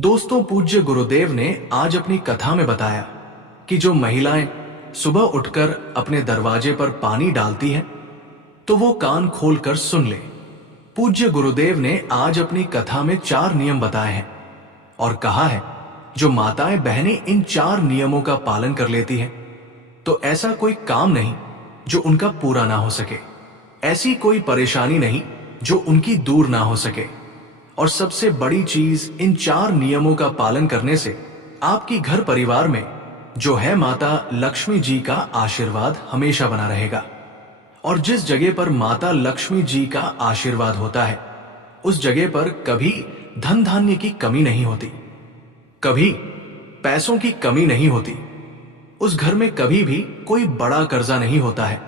दोस्तों, पूज्य गुरुदेव ने आज अपनी कथा में बताया कि जो महिलाएं सुबह उठकर अपने दरवाजे पर पानी डालती हैं, तो वो कान खोलकर सुन ले। पूज्य गुरुदेव ने आज अपनी कथा में 4 नियम बताए हैं और कहा है, जो माताएं बहनें इन 4 नियमों का पालन कर लेती हैं, तो ऐसा कोई काम नहीं जो उनका पूरा ना हो सके, ऐसी कोई परेशानी नहीं जो उनकी दूर ना हो सके। और सबसे बड़ी चीज, इन 4 नियमों का पालन करने से आपकी घर परिवार में जो है माता लक्ष्मी जी का आशीर्वाद हमेशा बना रहेगा। और जिस जगह पर माता लक्ष्मी जी का आशीर्वाद होता है, उस जगह पर कभी धन धान्य की कमी नहीं होती, कभी पैसों की कमी नहीं होती, उस घर में कभी भी कोई बड़ा कर्जा नहीं होता है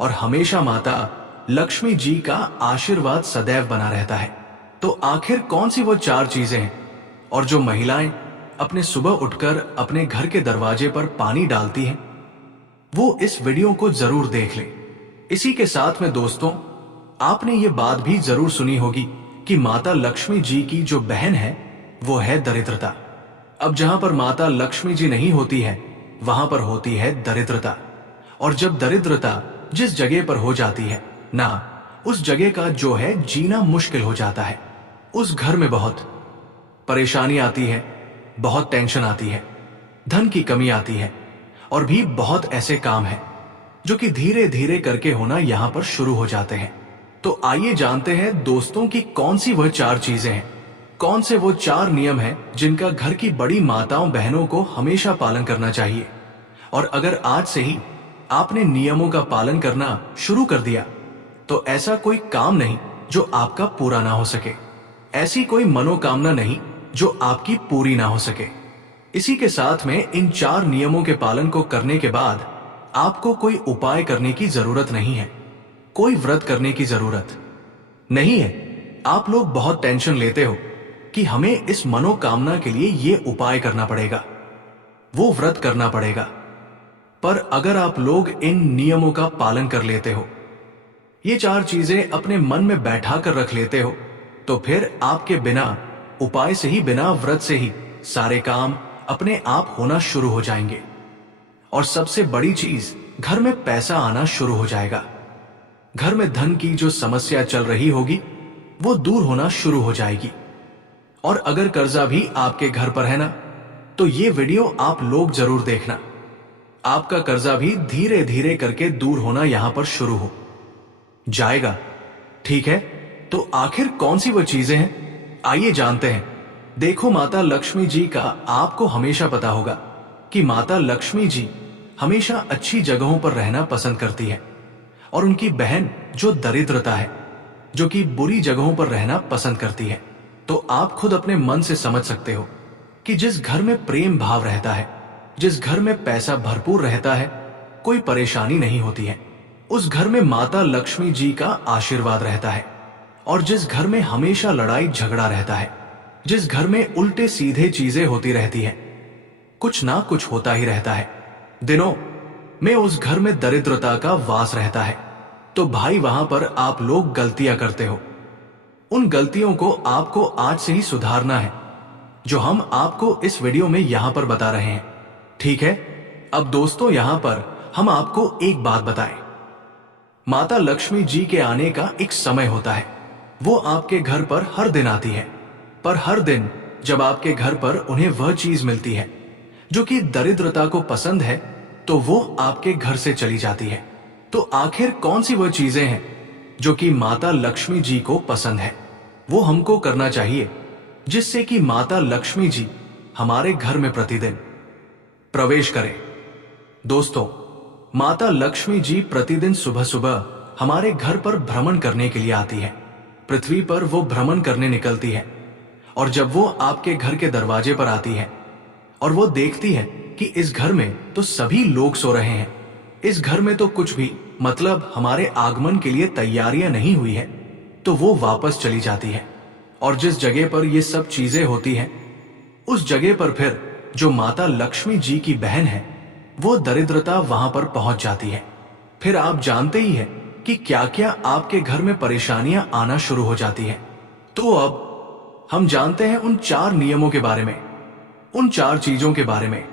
और हमेशा माता लक्ष्मी जी का आशीर्वाद सदैव बना रहता है। तो आखिर कौन सी वो 4 चीजें हैं और जो महिलाएं अपने सुबह उठकर अपने घर के दरवाजे पर पानी डालती हैं, वो इस वीडियो को जरूर देख लें। इसी के साथ में दोस्तों, आपने ये बात भी जरूर सुनी होगी कि माता लक्ष्मी जी की जो बहन है वो है दरिद्रता। अब जहां पर माता लक्ष्मी जी नहीं होती है, वहां पर होती है दरिद्रता। और जब दरिद्रता जिस जगह पर हो जाती है ना, उस जगह का जो है जीना मुश्किल हो जाता है। उस घर में बहुत परेशानी आती है, बहुत टेंशन आती है, धन की कमी आती है और भी बहुत ऐसे काम हैं जो कि धीरे धीरे करके होना यहां पर शुरू हो जाते हैं। तो आइए जानते हैं दोस्तों कि कौन सी वह 4 चीजें हैं, कौन से वो 4 नियम हैं जिनका घर की बड़ी माताओं बहनों को हमेशा पालन करना चाहिए। और अगर आज से ही आपने नियमों का पालन करना शुरू कर दिया, तो ऐसा कोई काम नहीं जो आपका पूरा ना हो सके, ऐसी कोई मनोकामना नहीं जो आपकी पूरी ना हो सके। इसी के साथ में इन 4 नियमों के पालन को करने के बाद आपको कोई उपाय करने की जरूरत नहीं है, कोई व्रत करने की जरूरत नहीं है। आप लोग बहुत टेंशन लेते हो कि हमें इस मनोकामना के लिए ये उपाय करना पड़ेगा, वो व्रत करना पड़ेगा। पर अगर आप लोग इन नियमों का पालन कर लेते हो, ये 4 चीजें अपने मन में बैठा कर रख लेते हो, तो फिर आपके बिना उपाय से ही, बिना व्रत से ही सारे काम अपने आप होना शुरू हो जाएंगे। और सबसे बड़ी चीज, घर में पैसा आना शुरू हो जाएगा। घर में धन की जो समस्या चल रही होगी वो दूर होना शुरू हो जाएगी। और अगर कर्जा भी आपके घर पर है ना, तो ये वीडियो आप लोग जरूर देखना। आपका कर्जा भी धीरे धीरे करके दूर होना यहां पर शुरू हो जाएगा। ठीक है, तो आखिर कौन सी वो चीजें हैं, आइए जानते हैं। देखो, माता लक्ष्मी जी का आपको हमेशा पता होगा कि माता लक्ष्मी जी हमेशा अच्छी जगहों पर रहना पसंद करती है और उनकी बहन जो दरिद्रता है, जो कि बुरी जगहों पर रहना पसंद करती है। तो आप खुद अपने मन से समझ सकते हो कि जिस घर में प्रेम भाव रहता है, जिस घर में पैसा भरपूर रहता है, कोई परेशानी नहीं होती है, उस घर में माता लक्ष्मी जी का आशीर्वाद रहता है। और जिस घर में हमेशा लड़ाई झगड़ा रहता है, जिस घर में उल्टे सीधे चीजें होती रहती हैं, कुछ ना कुछ होता ही रहता है, दिनों में उस घर में दरिद्रता का वास रहता है, तो भाई वहां पर आप लोग गलतियां करते हो। उन गलतियों को आपको आज से ही सुधारना है, जो हम आपको इस वीडियो में यहां पर बता रहे हैं। ठीक है, अब दोस्तों यहां पर हम आपको एक बात बताएं। माता लक्ष्मी जी के आने का एक समय होता है, वो आपके घर पर हर दिन आती है। पर हर दिन जब आपके घर पर उन्हें वह चीज मिलती है जो कि दरिद्रता को पसंद है, तो वो आपके घर से चली जाती है। तो आखिर कौन सी वह चीजें हैं जो कि माता लक्ष्मी जी को पसंद है, वो हमको करना चाहिए, जिससे कि माता लक्ष्मी जी हमारे घर में प्रतिदिन प्रवेश करें। दोस्तों, माता लक्ष्मी जी प्रतिदिन सुबह सुबह हमारे घर पर भ्रमण करने के लिए आती है। पृथ्वी पर वो भ्रमण करने निकलती है और जब वो आपके घर के दरवाजे पर आती है और वो देखती है कि इस घर में तो सभी लोग सो रहे हैं, इस घर में तो कुछ भी मतलब हमारे आगमन के लिए तैयारियां नहीं हुई है, तो वो वापस चली जाती है। और जिस जगह पर ये सब चीजें होती हैं, उस जगह पर फिर जो माता लक्ष्मी जी की बहन है, वो दरिद्रता वहां पर पहुंच जाती है। फिर आप जानते ही हैं कि क्या क्या आपके घर में परेशानियां आना शुरू हो जाती हैं। तो अब हम जानते हैं उन 4 नियमों के बारे में, उन 4 चीजों के बारे में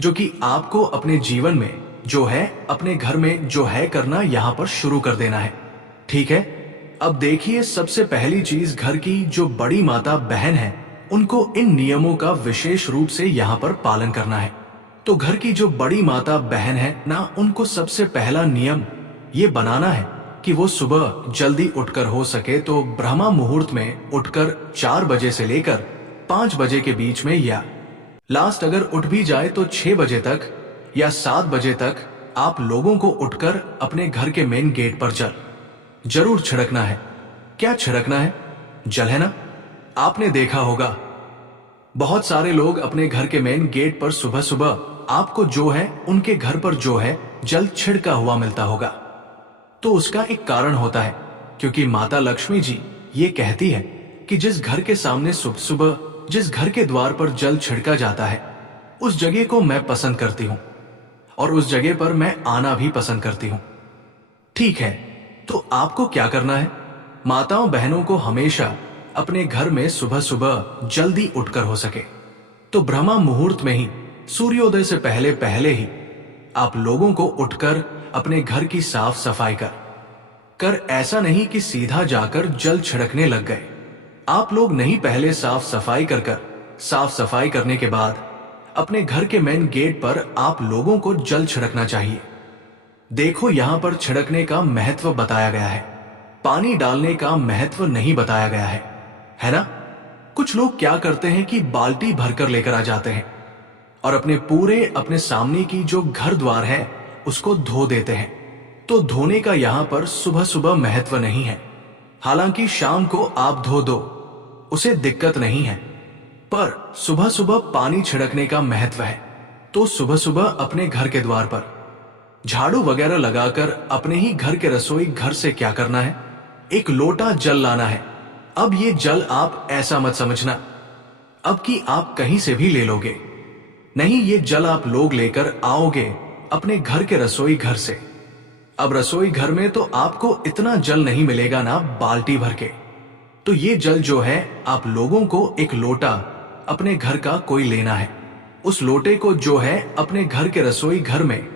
जो कि आपको अपने जीवन में जो है, अपने घर में जो है करना यहां पर शुरू कर देना है। ठीक है, अब देखिए, सबसे पहली चीज, घर की जो बड़ी माता बहन है उनको इन नियमों का विशेष रूप से यहां पर पालन करना है। तो घर की जो बड़ी माता बहन है ना, उनको सबसे पहला नियम ये बनाना है कि वो सुबह जल्दी उठकर हो सके तो ब्रह्मा मुहूर्त में उठकर 4 बजे से लेकर 5 बजे के बीच में, या लास्ट अगर उठ भी जाए तो 6 बजे तक या 7 बजे तक आप लोगों को उठकर अपने घर के मेन गेट पर जल जरूर छिड़कना है। क्या छिड़कना है? जल है ना। आपने देखा होगा बहुत सारे लोग अपने घर के मेन गेट पर सुबह सुबह आपको जो है उनके घर पर जो है जल छिड़का हुआ मिलता होगा। तो उसका एक कारण होता है, क्योंकि माता लक्ष्मी जी ये कहती है कि जिस घर के सामने सुबह सुबह जिस घर के द्वार पर जल छिड़का जाता है उस जगह को मैं पसंद करती हूं और उस जगह पर मैं आना भी पसंद करती हूं। ठीक है, तो आपको क्या करना है? माताओं बहनों को हमेशा अपने घर में सुबह सुबह जल्दी उठकर हो सके तो ब्रह्मा मुहूर्त में ही, सूर्योदय से पहले पहले ही आप लोगों को उठकर अपने घर की साफ सफाई कर ऐसा नहीं कि सीधा जाकर जल छिड़कने लग गए। आप लोग नहीं, पहले साफ सफाई कर साफ सफाई करने के बाद अपने घर के मेन गेट पर आप लोगों को जल छिड़कना चाहिए। देखो, यहां पर छिड़कने का महत्व बताया गया है, पानी डालने का महत्व नहीं बताया गया है ना। कुछ लोग क्या करते हैं कि बाल्टी भरकर लेकर आ जाते हैं और अपने सामने की जो घर द्वार है उसको धो देते हैं। तो धोने का यहां पर सुबह सुबह महत्व नहीं है। हालांकि शाम को आप धो दो, उसे दिक्कत नहीं है, पर सुबह सुबह पानी छिड़कने का महत्व है। तो सुबह सुबह अपने घर के द्वार पर झाड़ू वगैरह लगाकर अपने ही घर के रसोई घर से क्या करना है? एक लोटा जल लाना है। अब ये जल आप ऐसा मत समझना अब कि आप कहीं से भी ले लोगे, नहीं, ये जल आप लोग लेकर आओगे अपने घर के रसोई घर से। अब रसोई घर में तो आपको इतना जल नहीं मिलेगा ना बाल्टी भर के। तो ये जल जो है आप लोगों को एक लोटा अपने घर का कोई लेना है। उस लोटे को जो है अपने घर के रसोई घर में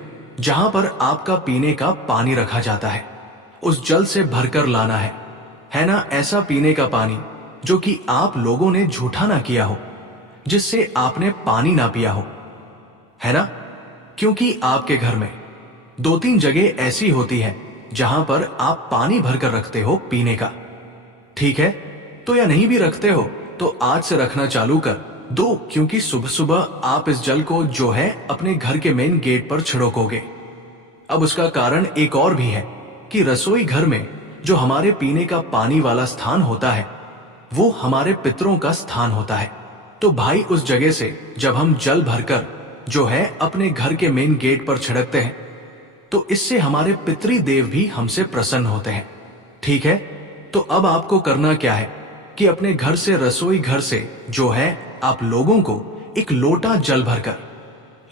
जहां पर आपका पीने का पानी रखा जाता है उस जल से भरकर लाना है ना। ऐसा पीने का पानी जो कि आप लोगों ने झूठा ना किया हो, जिससे आपने पानी ना पिया हो, है ना। क्योंकि आपके घर में 2-3 जगह ऐसी होती है जहां पर आप पानी भरकर रखते हो पीने का। ठीक है, तो या नहीं भी रखते हो तो आज से रखना चालू कर दो, क्योंकि सुबह सुबह आप इस जल को जो है अपने घर के मेन गेट पर छिड़कोगे। अब उसका कारण एक और भी है कि रसोई घर में जो हमारे पीने का पानी वाला स्थान होता है वो हमारे पितरों का स्थान होता है। तो भाई, उस जगह से जब हम जल भरकर जो है अपने घर के मेन गेट पर छिड़कते हैं तो इससे हमारे पितृ देव भी हमसे प्रसन्न होते हैं। ठीक है, तो अब आपको करना क्या है कि अपने घर से, रसोई घर से जो है आप लोगों को एक लोटा जल भरकर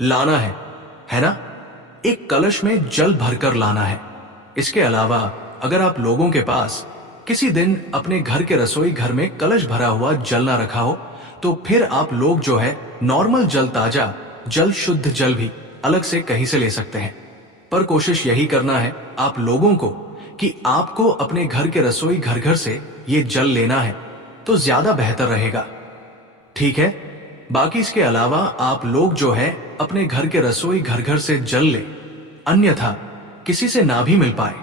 लाना है ना। एक कलश में जल भरकर लाना है। इसके अलावा अगर आप लोगों के पास किसी दिन अपने घर के रसोई घर में कलश भरा हुआ जल ना रखा हो तो फिर आप लोग जो है नॉर्मल जल, ताजा जल, शुद्ध जल भी अलग से कहीं से ले सकते हैं। पर कोशिश यही करना है आप लोगों को कि आपको अपने घर के रसोई घर से ये जल लेना है तो ज्यादा बेहतर रहेगा। ठीक है, बाकी इसके अलावा आप लोग जो है अपने घर के रसोई घर से जल ले, अन्यथा किसी से ना भी मिल पाए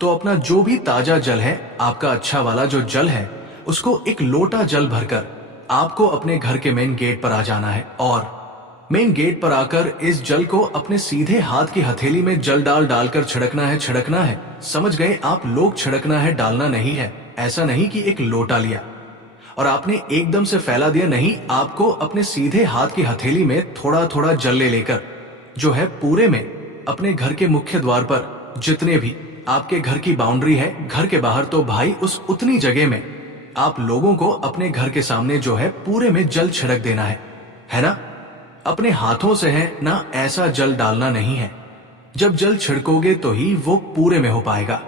तो अपना जो भी ताजा जल है, आपका अच्छा वाला जो जल है, उसको एक लोटा जल भरकर आपको अपने घर के मेन गेट पर आ जाना है और मेन गेट पर आकर इस जल को अपने सीधे हाथ की हथेली में जल डालकर छिड़कना है। समझ गए आप लोग? छिड़कना है, डालना नहीं है। ऐसा नहीं कि एक लोटा लिया और आपने एकदम से फैला दिया, नहीं, आपको अपने सीधे हाथ की हथेली में थोड़ा थोड़ा जल लेकर जो है पूरे में अपने घर के मुख्य द्वार पर जितने भी आपके घर की बाउंड्री है, घर के बाहर, तो भाई उस उतनी जगह में आप लोगों को अपने घर के सामने जो है पूरे में जल छिड़क देना है ना। अपने हाथों से है ना, ऐसा जल डालना नहीं है। जब जल छिड़कोगे तो ही वो पूरे में हो पाएगा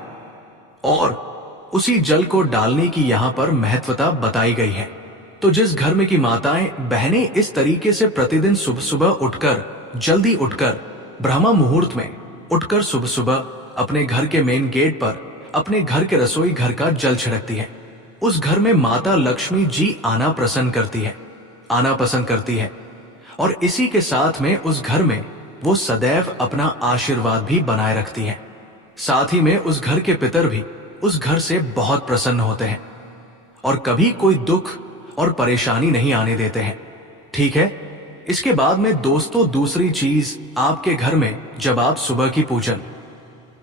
और उसी जल को डालने की यहां पर महत्वता बताई गई है। तो जिस घर में की माताएं बहनें इस तरीके से प्रतिदिन सुबह सुबह उठकर, जल्दी उठकर, ब्रह्म मुहूर्त में उठकर सुबह सुबह अपने घर के मेन गेट पर अपने घर के रसोई घर का जल छिड़कती है, उस घर में माता लक्ष्मी जी आना पसंद करती है। और इसी के साथ में उस घर में वो सदैव अपना आशीर्वाद भी बनाए रखती है। साथ ही में उस घर के पितर भी उस घर से बहुत प्रसन्न होते हैं और कभी कोई दुख और परेशानी नहीं आने देते हैं। ठीक है, इसके बाद में दोस्तों दूसरी चीज, आपके घर में जब आप सुबह की पूजन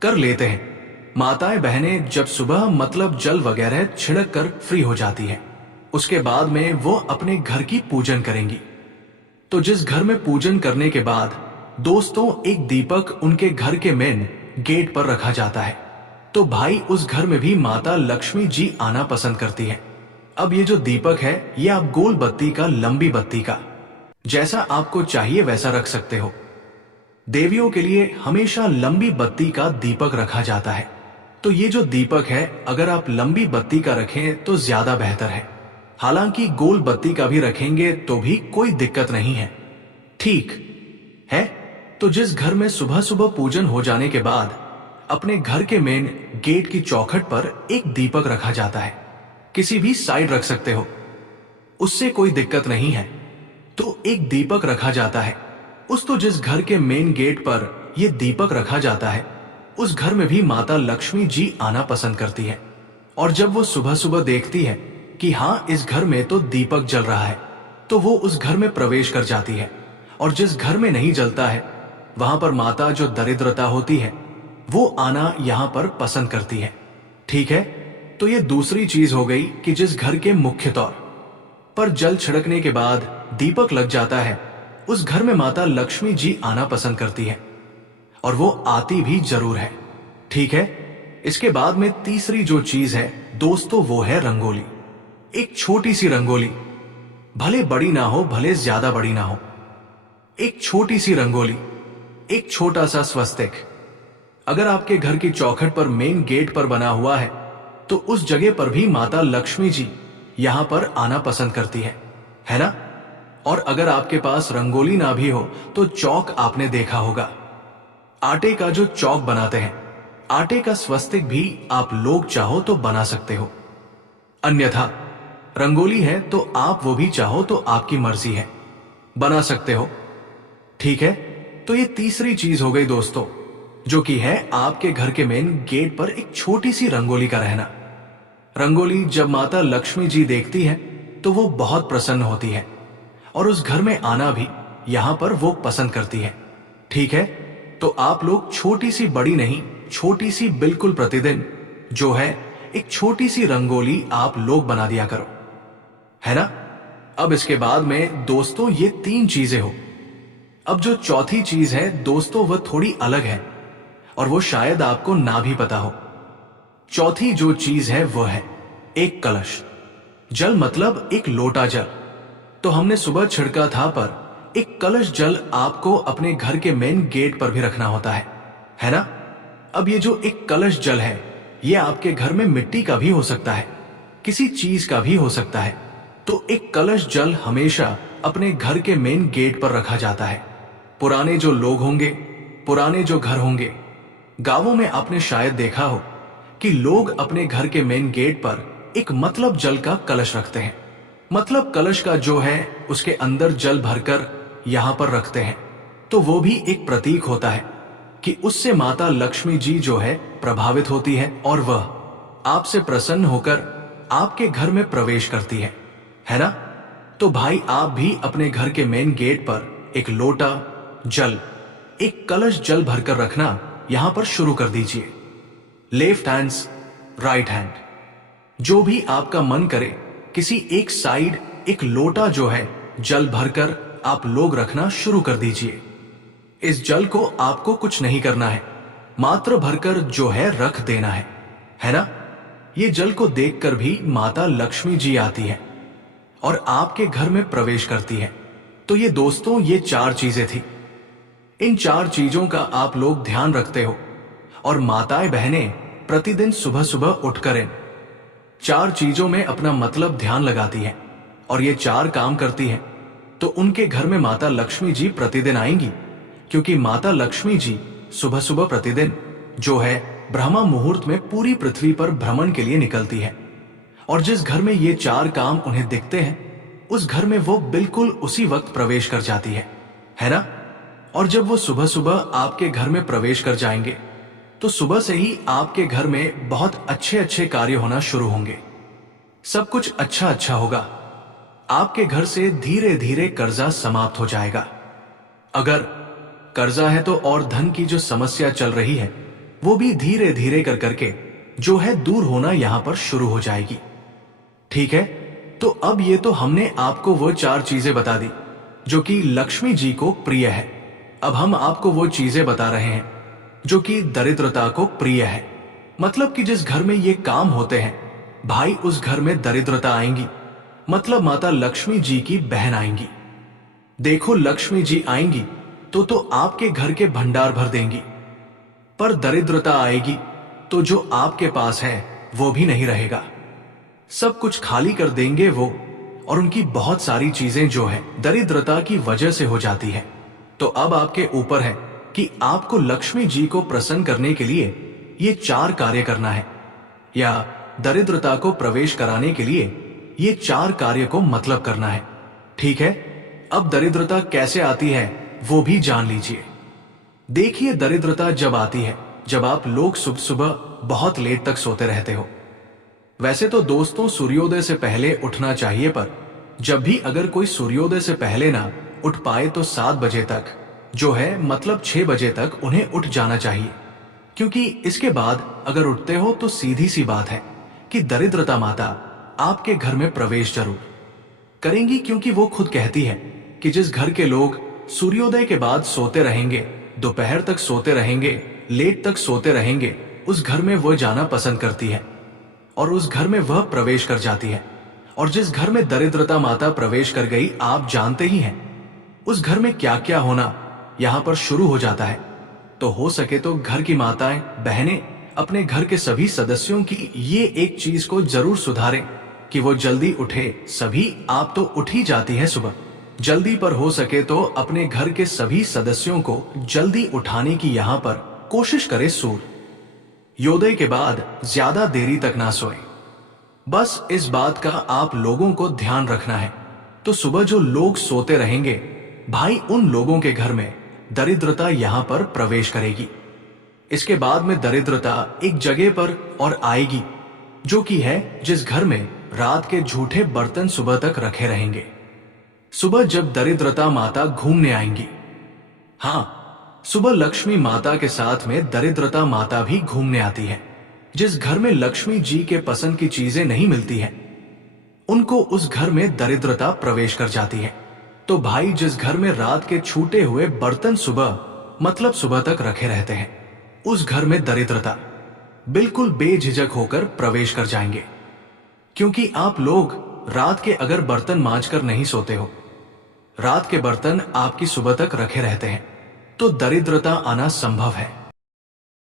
कर लेते हैं, माताएं बहनें जब सुबह मतलब जल वगैरह छिड़क कर फ्री हो जाती हैं, उसके बाद में वो अपने घर की पूजन करेंगी। तो जिस घर में पूजन करने के बाद दोस्तों एक दीपक उनके घर के मेन गेट पर रखा जाता है, तो भाई उस घर में भी माता लक्ष्मी जी आना पसंद करती हैं। अब ये जो दीपक है, ये आप गोल बत्ती का, लंबी बत्ती का, जैसा आपको चाहिए वैसा रख सकते हो। देवियों के लिए हमेशा लंबी बत्ती का दीपक रखा जाता है, तो ये जो दीपक है अगर आप लंबी बत्ती का रखें तो ज्यादा बेहतर है। हालांकि गोल बत्ती का भी रखेंगे तो भी कोई दिक्कत नहीं है, ठीक है। तो जिस घर में सुबह सुबह पूजन हो जाने के बाद अपने घर के मेन गेट की चौखट पर एक दीपक रखा जाता है, किसी भी साइड रख सकते हो, उससे कोई दिक्कत नहीं है। तो एक दीपक रखा जाता है तो जिस घर के मेन गेट पर यह दीपक रखा जाता है, उस घर में भी माता लक्ष्मी जी आना पसंद करती है। और जब वो सुबह सुबह देखती है कि हाँ इस घर में तो दीपक जल रहा है, तो वो उस घर में प्रवेश कर जाती है। और जिस घर में नहीं जलता है वहां पर माता जो दरिद्रता होती है वो आना यहां पर पसंद करती है। ठीक है, तो ये दूसरी चीज हो गई कि जिस घर के मुख्य तौर पर जल छिड़कने के बाद दीपक लग जाता है, उस घर में माता लक्ष्मी जी आना पसंद करती है और वो आती भी जरूर है। ठीक है, इसके बाद में तीसरी जो चीज है दोस्तों वो है रंगोली। एक छोटी सी रंगोली, भले बड़ी ना हो भले ज्यादा बड़ी ना हो, एक छोटी सी रंगोली, एक छोटा सा स्वस्तिक अगर आपके घर की चौखट पर मेन गेट पर बना हुआ है तो उस जगह पर भी माता लक्ष्मी जी यहां पर आना पसंद करती है ना। और अगर आपके पास रंगोली ना भी हो तो चौक आपने देखा होगा, आटे का जो चौक बनाते हैं, आटे का स्वस्तिक भी आप लोग चाहो तो बना सकते हो। अन्यथा रंगोली है तो आप वो भी चाहो तो आपकी मर्जी है, बना सकते हो। ठीक है, तो ये तीसरी चीज हो गई दोस्तों, जो कि है आपके घर के मेन गेट पर एक छोटी सी रंगोली का रहना। रंगोली जब माता लक्ष्मी जी देखती है तो वो बहुत प्रसन्न होती है और उस घर में आना भी यहां पर वो पसंद करती है। ठीक है, तो आप लोग छोटी सी, बड़ी नहीं, छोटी सी बिल्कुल प्रतिदिन जो है एक छोटी सी रंगोली आप लोग बना दिया करो, है ना। अब इसके बाद में दोस्तों ये तीन चीजें हो। अब जो चौथी चीज है दोस्तों वह थोड़ी अलग है और वो शायद आपको ना भी पता हो। चौथी जो चीज है वो है एक कलश जल, मतलब एक लोटा जल। तो हमने सुबह छिड़का था, पर एक कलश जल आपको अपने घर के मेन गेट पर भी रखना होता है ना। अब ये जो एक कलश जल है ये आपके घर में मिट्टी का भी हो सकता है, किसी चीज का भी हो सकता है। तो एक कलश जल हमेशा अपने घर के मेन गेट पर रखा जाता है। पुराने जो लोग होंगे, पुराने जो घर होंगे, गांवों में आपने शायद देखा हो कि लोग अपने घर के मेन गेट पर एक मतलब जल का कलश रखते हैं। मतलब कलश का जो है उसके अंदर जल भरकर यहां पर रखते हैं, तो वो भी एक प्रतीक होता है कि उससे माता लक्ष्मी जी जो है प्रभावित होती है और वह आपसे प्रसन्न होकर आपके घर में प्रवेश करती है ना। तो भाई आप भी अपने घर के मेन गेट पर एक लोटा जल, एक कलश जल भरकर रखना यहां पर शुरू कर दीजिए। लेफ्ट हैंड्स, राइट हैंड, जो भी आपका मन करे किसी एक साइड एक लोटा जो है जल भरकर आप लोग रखना शुरू कर दीजिए। इस जल को आपको कुछ नहीं करना है, मात्र भरकर जो है रख देना है ना। ये जल को देखकर भी माता लक्ष्मी जी आती है और आपके घर में प्रवेश करती है। तो ये दोस्तों ये चार चीजें थी। इन चार चीजों का आप लोग ध्यान रखते हो और माताएं बहनें प्रतिदिन सुबह सुबह उठकर इन चार चीजों में अपना मतलब ध्यान लगाती हैं और ये 4 काम करती हैं, तो उनके घर में माता लक्ष्मी जी प्रतिदिन आएंगी, क्योंकि माता लक्ष्मी जी सुबह सुबह प्रतिदिन जो है ब्रह्मा मुहूर्त में पूरी पृथ्वी पर भ्रमण के लिए निकलती है। और जिस घर में ये 4 काम उन्हें दिखते हैं, उस घर में वो बिल्कुल उसी वक्त प्रवेश कर जाती है ना? और जब वो सुबह सुबह आपके घर में प्रवेश कर जाएंगे, तो सुबह से ही आपके घर में बहुत अच्छे अच्छे कार्य होना शुरू होंगे। सब कुछ अच्छा अच्छा होगा। आपके घर से धीरे धीरे कर्जा समाप्त हो जाएगा। अगर कर्जा है तो और धन की जो समस्या चल रही है, वो भी धीरे धीरे कर करके जो है दूर होना यहां पर शुरू हो जाएगी। ठीक है, तो अब ये तो हमने आपको वो 4 चीजें बता दी जो कि लक्ष्मी जी को प्रिय है। अब हम आपको वो चीजें बता रहे हैं जो कि दरिद्रता को प्रिय है। मतलब कि जिस घर में ये काम होते हैं, भाई उस घर में दरिद्रता आएंगी, मतलब माता लक्ष्मी जी की बहन आएंगी। देखो, लक्ष्मी जी आएंगी तो आपके घर के भंडार भर देंगी, पर दरिद्रता आएगी तो जो आपके पास है वो भी नहीं रहेगा। सब कुछ खाली कर देंगे वो, और उनकी बहुत सारी चीजें जो है दरिद्रता की वजह से हो जाती है। तो अब आपके ऊपर है कि आपको लक्ष्मी जी को प्रसन्न करने के लिए ये 4 कार्य करना है, या दरिद्रता को प्रवेश कराने के लिए ये 4 कार्य को मतलब करना है। ठीक है, अब दरिद्रता कैसे आती है वो भी जान लीजिए। देखिए, दरिद्रता जब आती है जब आप लोग सुबह सुबह बहुत लेट तक सोते रहते हो। वैसे तो दोस्तों सूर्योदय से पहले उठना चाहिए, पर जब भी अगर कोई सूर्योदय से पहले ना उठ पाए तो 7 बजे तक जो है मतलब 6 बजे तक उन्हें उठ जाना चाहिए, क्योंकि इसके बाद अगर उठते हो तो सीधी सी बात है कि दरिद्रता माता आपके घर में प्रवेश जरूर करेंगी, क्योंकि वो खुद कहती है कि जिस घर के लोग सूर्योदय के बाद सोते रहेंगे, दोपहर तक सोते रहेंगे, लेट तक सोते रहेंगे, उस घर में वह जाना पसंद करती है और उस घर में वह प्रवेश कर जाती है। और जिस घर में दरिद्रता माता प्रवेश कर गई, आप जानते ही हैं उस घर में क्या क्या होना यहां पर शुरू हो जाता है। तो हो सके तो घर की माताएं बहनें अपने घर के सभी सदस्यों की ये एक चीज को जरूर सुधारें कि वो जल्दी उठे। सभी आप तो उठ ही जाती हैं सुबह जल्दी, पर हो सके तो अपने घर के सभी सदस्यों को जल्दी उठाने की यहां पर कोशिश करें। सूर्योदय के बाद ज्यादा देरी तक ना सोए। बस इस बात का आप लोगों को ध्यान रखना है। तो सुबह जो लोग सोते रहेंगे, भाई उन लोगों के घर में दरिद्रता यहां पर प्रवेश करेगी। इसके बाद में दरिद्रता एक जगह पर और आएगी, जो कि है जिस घर में रात के झूठे बर्तन सुबह तक रखे रहेंगे। सुबह जब दरिद्रता माता घूमने आएंगी, हाँ, सुबह लक्ष्मी माता के साथ में दरिद्रता माता भी घूमने आती है। जिस घर में लक्ष्मी जी के पसंद की चीजें नहीं मिलती हैं, उनको उस घर में दरिद्रता प्रवेश कर जाती है। तो भाई जिस घर में रात के छूटे हुए बर्तन सुबह मतलब सुबह तक रखे रहते हैं, उस घर में दरिद्रता बिल्कुल बेझिझक होकर प्रवेश कर जाएंगे। क्योंकि आप लोग रात के अगर बर्तन मांज कर नहीं सोते हो, रात के बर्तन आपकी सुबह तक रखे रहते हैं, तो दरिद्रता आना संभव है।